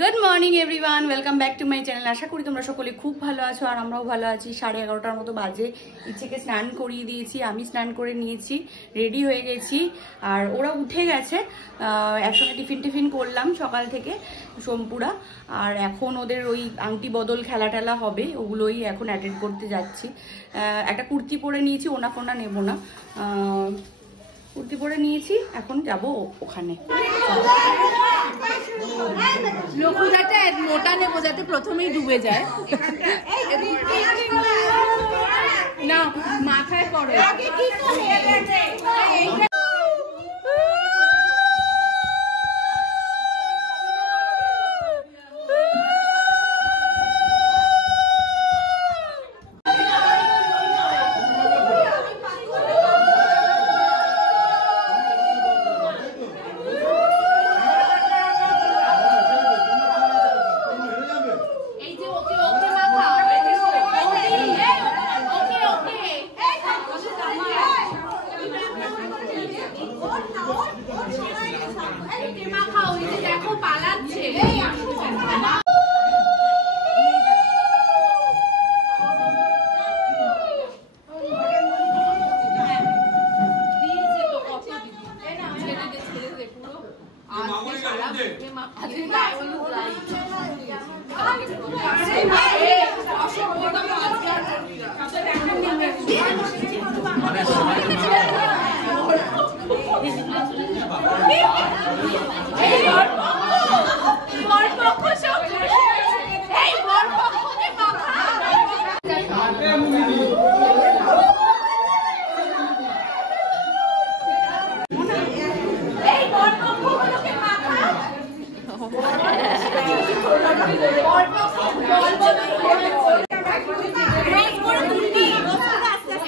Good morning everyone, welcome back to my channel. আশা করি তোমরা সকলে খুব ভালো আছো আর আমরাও ভালো আছি। 11:30টার মতো বাজে। ইচ্ছেকে স্নান করিয়ে দিয়েছি, আমি স্নান করে নিয়েছি, রেডি হয়ে গেছি আর ওরা উঠে গেছে। একসঙ্গে টিফিন করলাম সকাল থেকে সোমপুরা। আর এখন ওদের ওই আংটি বদল খেলা টেলা হবে, ওগুলোই এখন অ্যাটেন্ড করতে যাচ্ছি। একটা কুর্তি পরে নিয়েছি, ওনা ফোনা নেবো না, কুর্তি পরে নিয়েছি, এখন যাব ওখানে। লোকু যাতে মোটা নেবো যাতে প্রথমেই ডুবে যায় না, মাথায় পড়ে।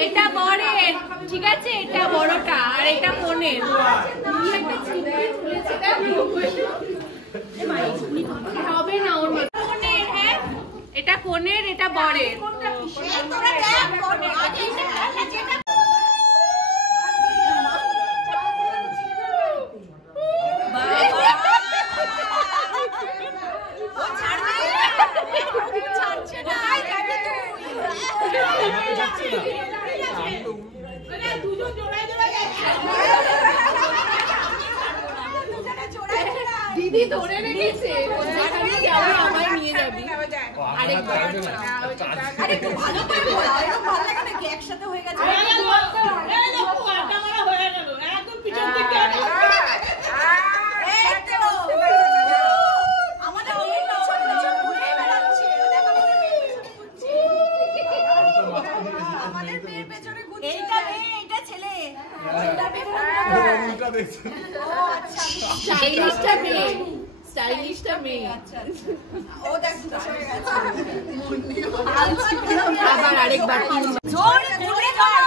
এটা বড়ের, ঠিক আছে, এটা বড়টা আর এটা কোণের। হবে না ওর কোণের, হ্যাঁ এটা কোণের, এটা বড়ের। দিদি ধরে রেখেছে, আমায় নিয়ে যাবি আরেকবার। আরে একটু ভালো করে বল, এরকম ভালো লাগে নাকি একসাথে হয়ে গেছে? একদম পিছন থেকে আমাদের ঘুরে বেড়াচ্ছে, আমাদের মেয়ের পেছনে ঘুরছে। এইটা মেয়ে, এটা ছেলে। স্টাইলিশটা মেয়ে, স্টাইলিশটা মেয়ে। ও দেখ আবার আরেকবার জোরে জোরে কর।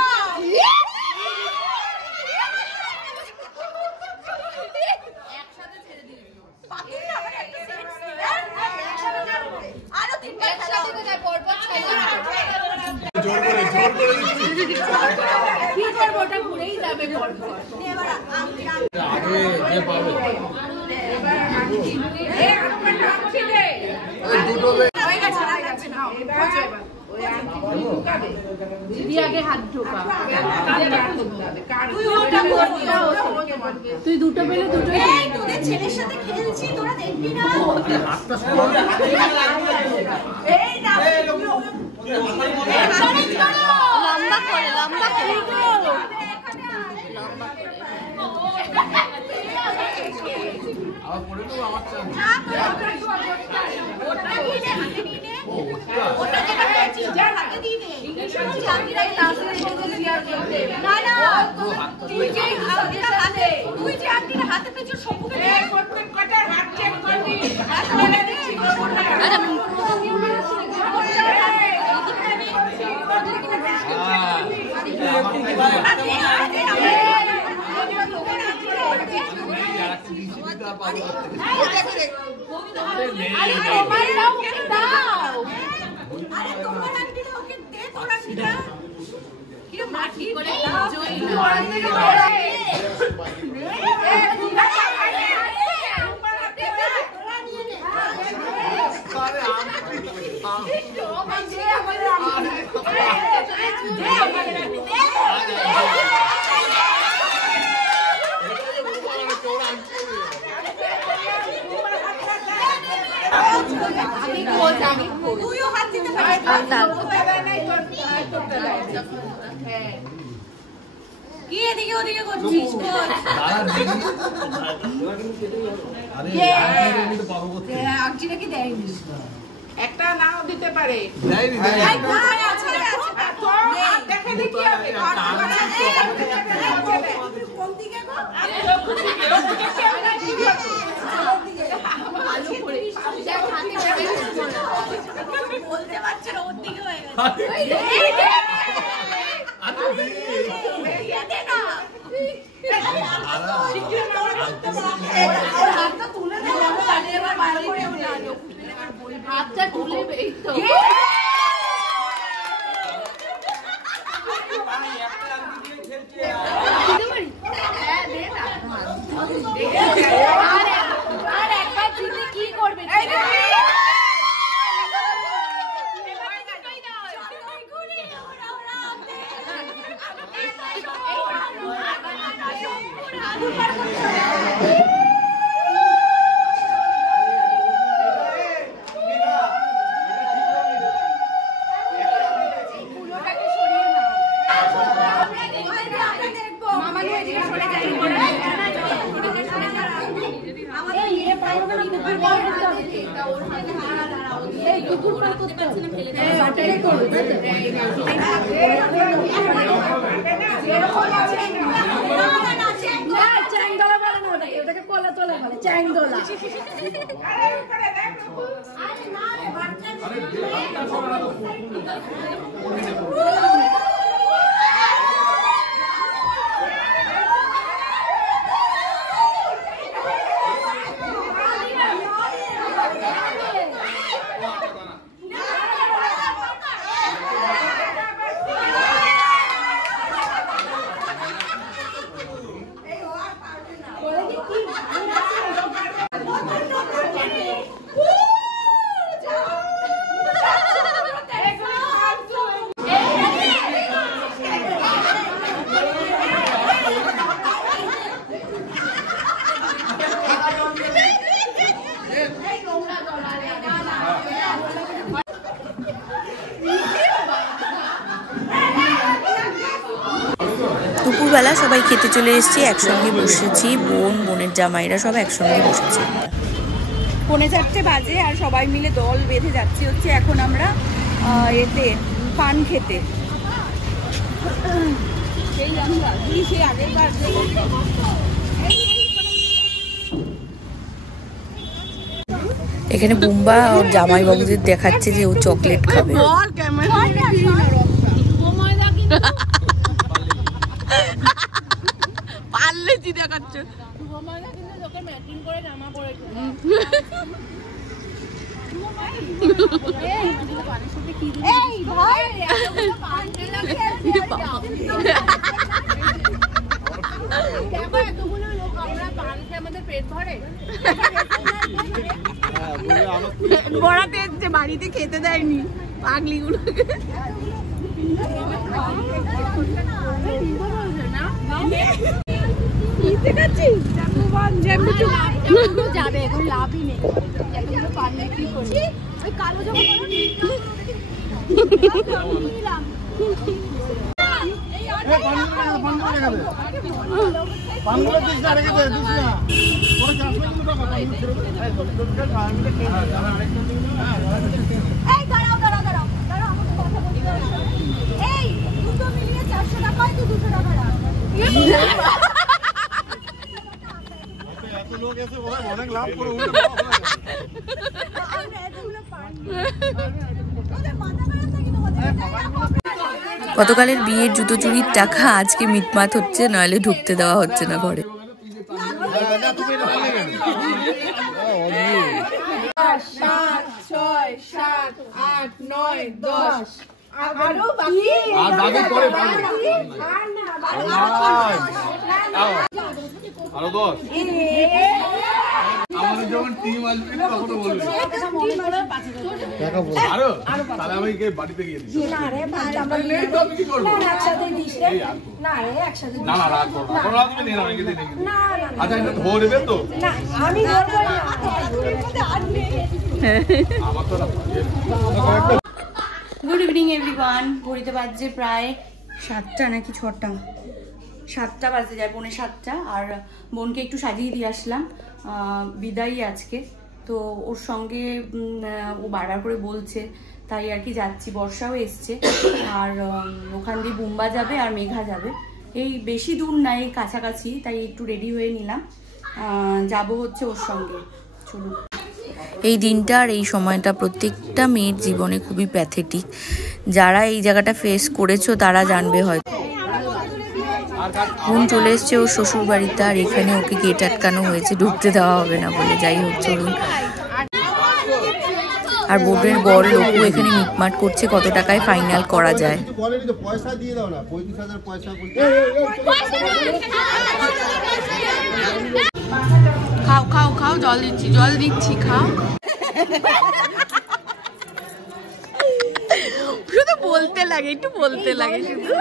একসাথে ছেড়ে দিবি, বাকি আবার একটা সেট আরো তিনটা একসাথে কোথায় পরপর ছেড়ে জোর করে কি করব, ওটা ঘুরেই যাবে পরপর। এবার আগে যে পাবে এবার আমি দুটো হয়ে গেছে না, দিদি আগে হাত ঢোকা। তুই দুটো পেলে দুটো। তোদের ছেলের সাথে খেলছি, তোরা দেখবি না? লম্বা করে, লম্বা করে, লম্বা করে। হাতে পেয়েছো সবুকে প্রত্যেক কটার হাত চেক করবি। কি এদিকে ওদিকে করছিস? আংটিটা কি দেয়নি? একটা নাও দিতে পারে। দেখে দেখি হবে। কোন দিকে গো? বলতে পারছে না ওর দিকে হয়ে গেছে। হাতটা তুলে এই তো আর একবার জিতে কি করবে? দুপুরবেলা সবাই খেতে চলে এসেছি, একসঙ্গে বসেছি, বোনের জামাইরা সব একসঙ্গে বসেছি। 4:45 বাজে আর সবাই মিলে দল বেঁধে যাচ্ছি হচ্ছে এখন আমরা এতে পান খেতে। এখানে বুম্বা ওর জামাই বাবুদের দেখাচ্ছে যে ও চকলেট খাবে। পারলে কি দেখাচ্ছে? বড়াতে বাড়িতে খেতে দেয়নি পাগলি গুলোকে। যাবে এখন লাভই নেই, পারলে কি করবি? ওই কালো যখন গতকালের বিয়ের জুতো চুরির টাকা আজকে মিটমাট হচ্ছে, নইলে ঢুকতে দেওয়া হচ্ছে না ঘরে। 7, 6, 7, 8, 9, 10 আরো বাকি আর বাকি করে আরো 10 আমাদের যখন টিম আসবে তখন বলবে আরো তাহলে আমি বাড়িতে গিয়ে দিচ্ছি না রে আমরা নেই তো আমি কি করব না একসাথে দিস রে না রে একসাথে না না রাগ করো না রাগ তুমি নিয়ে নাও এগিয়ে দিন না না আচ্ছা এটা ধরবে তো না আমি ধরব না আমার তো গুড ইভিনিং এভরিওয়ান। ঘড়িতে বাজছে প্রায় 7টা নাকি 6টা, 7টা বাজতে যায়, 6:45। আর বোনকে একটু সাজিয়ে দিয়ে আসলাম, বিদায়ী আজকে তো ওর সঙ্গে ও বারবার করে বলছে, তাই আর কি যাচ্ছি। বর্ষাও এসছে আর ওখান দিয়ে বুম্বা যাবে আর মেঘা যাবে, এই বেশি দূর না, এই কাছাকাছি, তাই একটু রেডি হয়ে নিলাম, যাব হচ্ছে ওর সঙ্গে। চলুন। এই দিনটা আর এই সময়টা প্রত্যেকটা মেয়ের জীবনে খুবই প্যাথেটিক। যারা এই জায়গাটা ফেস করেছো তারা জানবে হয়তো। বোন চলে এসছে ওর শ্বশুর বাড়িতে, আর এখানে ওকে গেট আটকানো হয়েছে, ঢুকতে দেওয়া হবে না বলে। যাই হোক চলুন। আর বোনের বর লোকও এখানে মিটমাট করছে কত টাকায় ফাইনাল করা যায়। খাও খাও খাও, জল দিচ্ছি, জল দিচ্ছি, খাও। শুধু বলতে লাগে, একটু বলতে লাগে শুধু।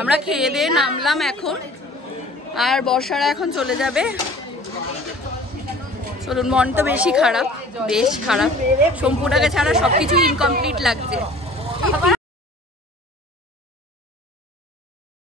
আমরা খেয়ে দিয়ে নামলাম এখন, আর বর্ষারা এখন চলে যাবে। চলুন। মন তো বেশি খারাপ, বেশ খারাপ। শম্পুটাকে ছাড়া সবকিছু ইনকমপ্লিট লাগছে।